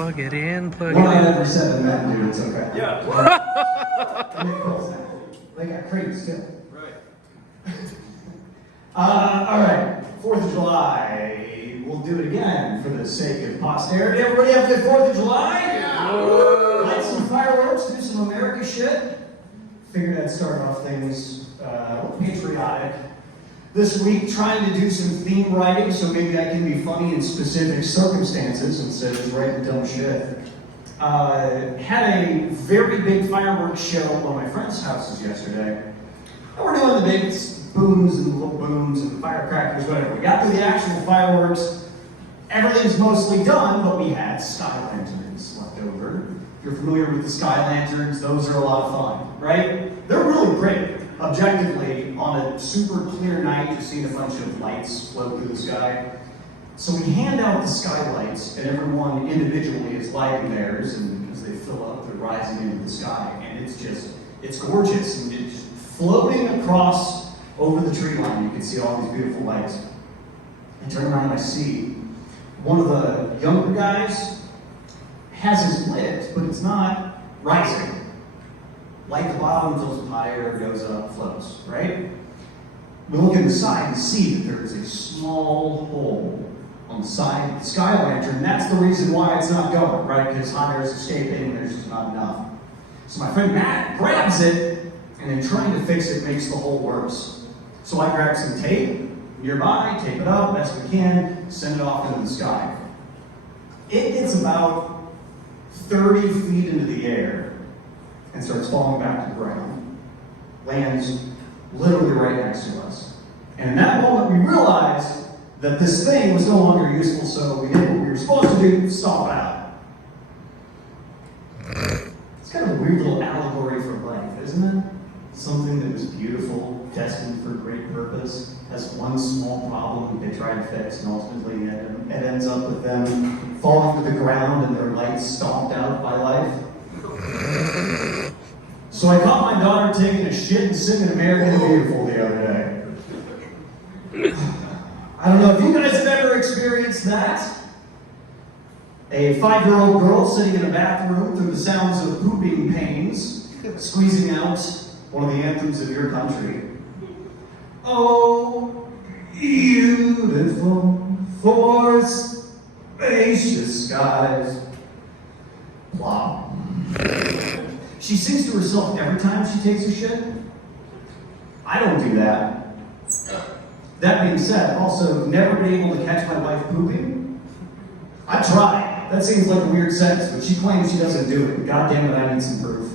Plug it in, plug One it out in. every 7 men do, it's okay. Yeah. They got crazy still. Right. All right, 4th of July. We'll do it again for the sake of posterity. Everybody have a good 4th of July? Yeah. Light some fireworks, do some America shit. Figured I'd start off things patriotic. This week, trying to do some theme writing so maybe I can be funny in specific circumstances instead of just writing dumb shit. Had a very big fireworks show at one of my friends' houses yesterday. And we're doing the big booms and little booms and firecrackers, whatever. We got through the actual fireworks. Everything's mostly done, but we had sky lanterns left over. If you're familiar with the sky lanterns, those are a lot of fun, right? They're really great. Objectively, on a super clear night, you're seeing a bunch of lights float through the sky. So we hand out the skylights, and everyone individually is lighting theirs, and as they fill up, they're rising into the sky. And it's gorgeous, and it's floating across over the tree line. You can see all these beautiful lights. I turn around and I see one of the younger guys has his lit, but it's not rising. Light the bottom, fills with hot air, goes up, floats, right? We look in the side and see that there is a small hole on the side of the sky lantern, and that's the reason why it's not going, right? Because hot air is escaping and there's just not enough. So my friend Matt grabs it, and in trying to fix it, makes the hole worse. So I grab some tape nearby, tape it up best we can, send it off into the sky. It gets about 30 feet into the air and starts falling back to the ground. Lands literally right next to us. And in that moment, we realized that this thing was no longer useful, so we did what we were supposed to do, stomp it out. It's kind of a weird little allegory for life, isn't it? Something that was beautiful, destined for great purpose, has one small problem they try to fix, and ultimately it ends up with them falling to the ground and their lights stomped out by life. So I caught my daughter taking a shit and singing American Beautiful the other day. I don't know if you guys have ever experienced that. A 5-year-old girl sitting in a bathroom through the sounds of pooping pains, squeezing out one of the anthems of your country. Oh, beautiful for spacious skies. Plop. She sings to herself every time she takes a shit. I don't do that. That being said, I've also never been able to catch my wife pooping. I try. That seems like a weird sentence, but she claims she doesn't do it. God damn it, I need some proof.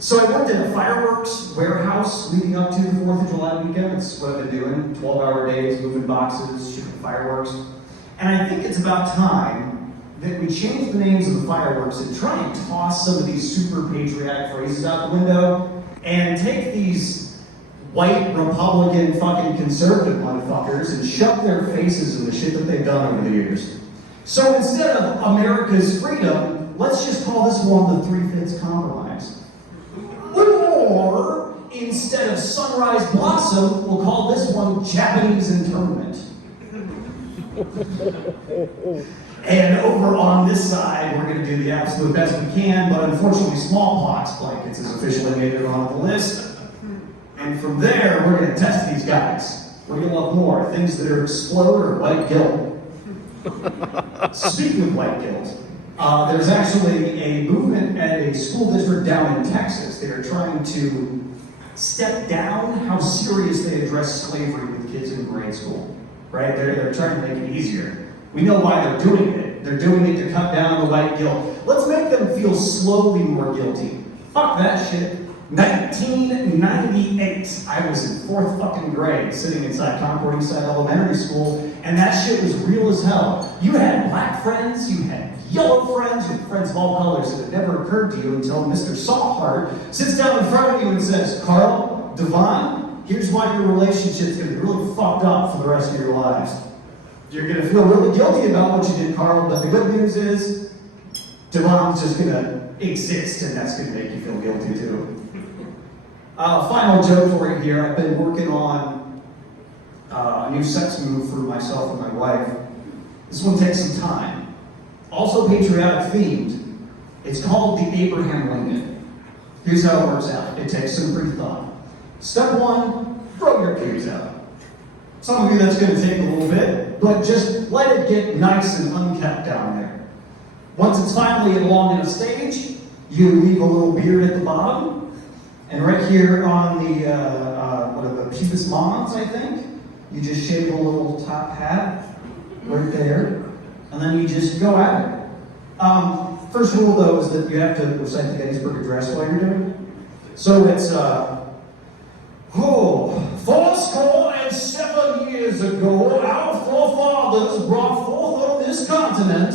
So I worked in a fireworks warehouse leading up to the 4th of July weekend. That's what I've been doing. 12-hour days, moving boxes, shipping fireworks. And I think it's about time that we change the names of the fireworks and try and toss some of these super patriotic phrases out the window and take these white Republican fucking conservative motherfuckers and shove their faces in the shit that they've done over the years. So instead of America's freedom, let's just call this one the 3/5 compromise. Or instead of sunrise blossom, we'll call this one Japanese internment. And over on this side, we're going to do the absolute best we can, but unfortunately smallpox blankets is officially made it onto the list. And from there, we're going to test these guys. We're going to love more, things that are explode or white guilt. Speaking of white guilt, there's actually a movement at a school district down in Texas. They are trying to step down how serious they address slavery with kids in grade school. Right? They're trying to make it easier. We know why they're doing it. They're doing it to cut down the white guilt. Let's make them feel slowly more guilty. Fuck that shit. 1998, I was in 4th fucking grade, sitting inside Concord Eastside Elementary School, and that shit was real as hell. You had black friends, you had yellow friends, you had friends of all colors, and it never occurred to you until Mr. Softheart sits down in front of you and says, Carl, Devon, here's why your relationship's gonna be really fucked up for the rest of your lives. You're gonna feel really guilty about what you did, Carl, but the good news is, Devon's just gonna exist, and that's gonna make you feel guilty too. Final joke for you here. I've been working on a new sex move for myself and my wife. This one takes some time. also patriotic themed. It's called the Abraham Lincoln. Here's how it works out. It takes some pre-thought. Step one, throw your cues out. Some of you that's going to take a little bit, but just let it get nice and unkept down there. Once it's finally along in a stage, you leave a little beard at the bottom, and right here on the, what are the pubis mons, I think, you just shave a little top hat right there, and then you just go at it. First rule, though, is that you have to recite the Gettysburg Address while you're doing it. So it's, 407 years ago, our forefathers brought forth on this continent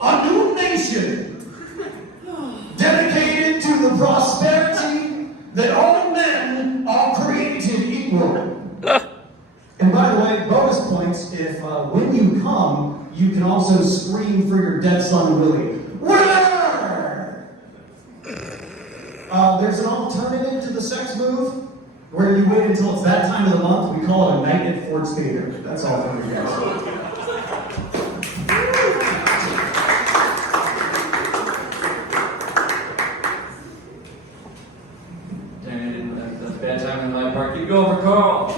a new nation dedicated to the prosperity that all men are created equal. And by the way, bonus points if when you come, you can also scream for your dead son Willie. Winner! There's an alternative to the sex move where you wait until it's that time of the month. We call it a night at Ford's Theater. That's all for you guys. Dang it, that's bad time in my part. Keep going for Carl.